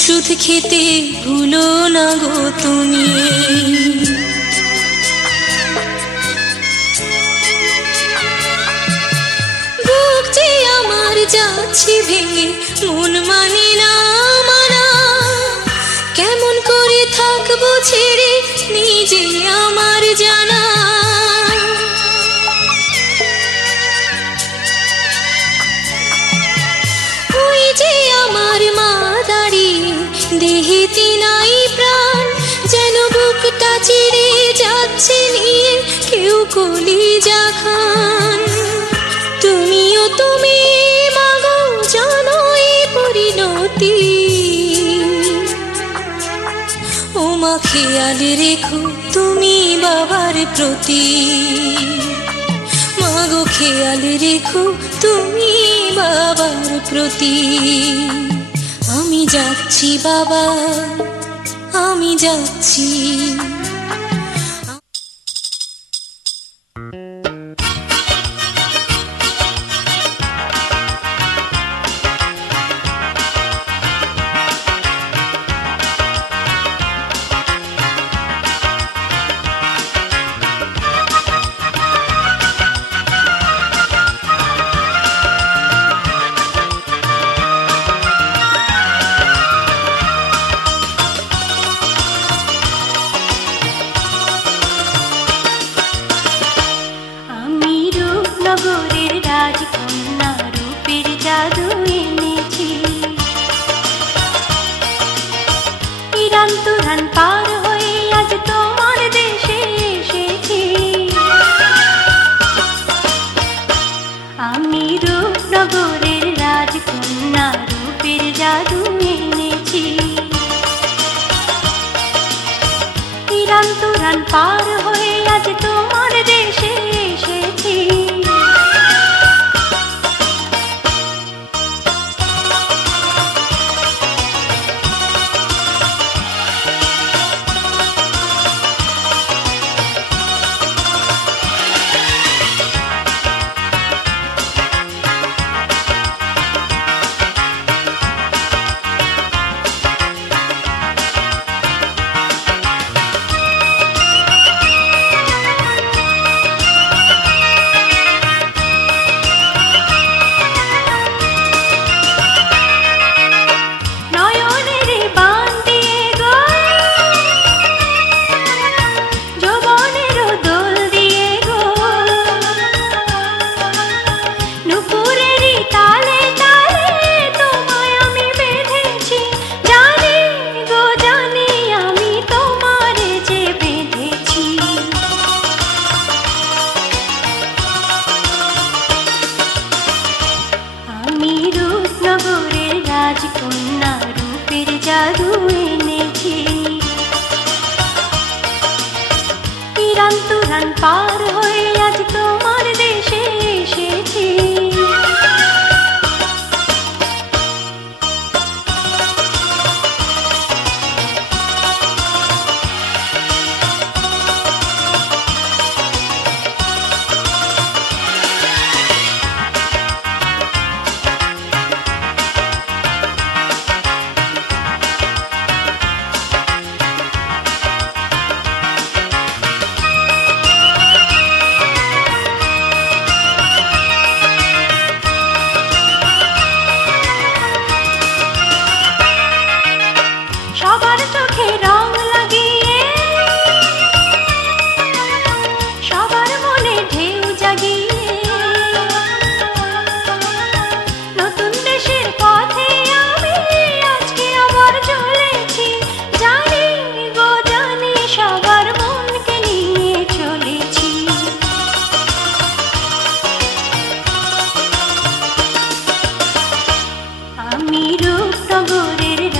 ওষুধ খেতে ভুলো না গো তুমি। বুক যে আমার যাচ্ছে ভেঙে, মন মানে না মানা, কেমন করে থাকবো ছেড়ে নিজে আমার জানা। ওই যে আমার মা দাঁড়িয়ে, দেহেতে নাই প্রাণ, যেন বুকটা চিরে যাচ্ছে নিয়ে কেউ কলিজা খান। তুমিও তুমি মাগো জানো এই পরিণতি, ও মা খেয়াল রেখো তুমি বাবার প্রতি। মাগো খেয়াল রেখো তুমি বাবার প্রতি। আমি যাচ্ছি বাবা, আমি যাচ্ছি। নগরের রাজকন্যা রূপের জাদু এনেছি, ইরান তুরান পার হয়ে আজ তোমার দেশে এসেছি। আমি রূপনগরের রাজকন্যা রূপের জাদু এনেছি, ইরান তুরান পার